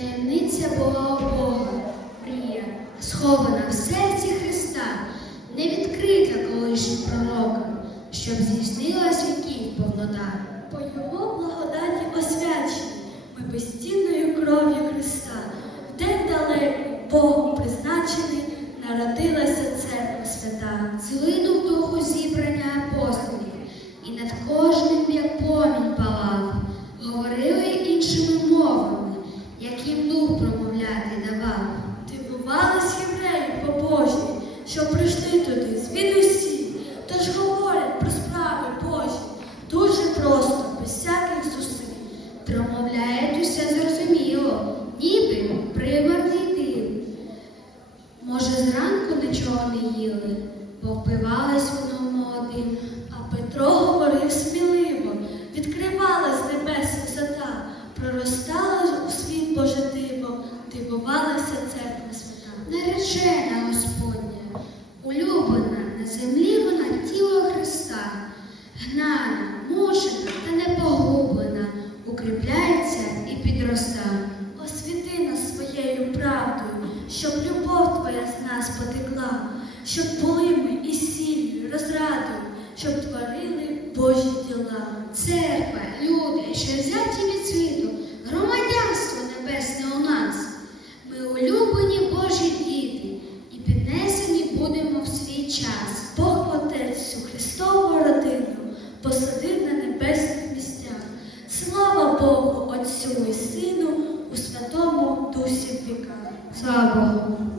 Таємниця була у Бога, мрія, схована в серці Христа, не відкрита колишнім пророкам, щоб здійснилась віків повнота. По його благодаті освячені ми безцінною кров'ю Христа. В день далекий Богом призначений народилася церква свята. Злинув духу зібрання їм дух промовляти давав. Дивувались євреї побожні, що прийшли туди звідусі, тож говорять про справи Божі. Дуже просто, без всяких зусиль. Промовляють усе зрозуміло, ніби примарний див. Може, зранку нічого не їли, бо впивалась воно щоб любов Твоя з нас потекла, щоб були ми і сіллю, розрадою, щоб творили Божі діла. Церква, люди, що взяті від світу, громадянство небесне у нас. Ми улюблені Божі діти і піднесені будемо в свій час. Бог Отець всю Христову родину посадив на небесних місцях. Слава Богу, Отцю і Сину у Святому Усі віка. Слава Богу.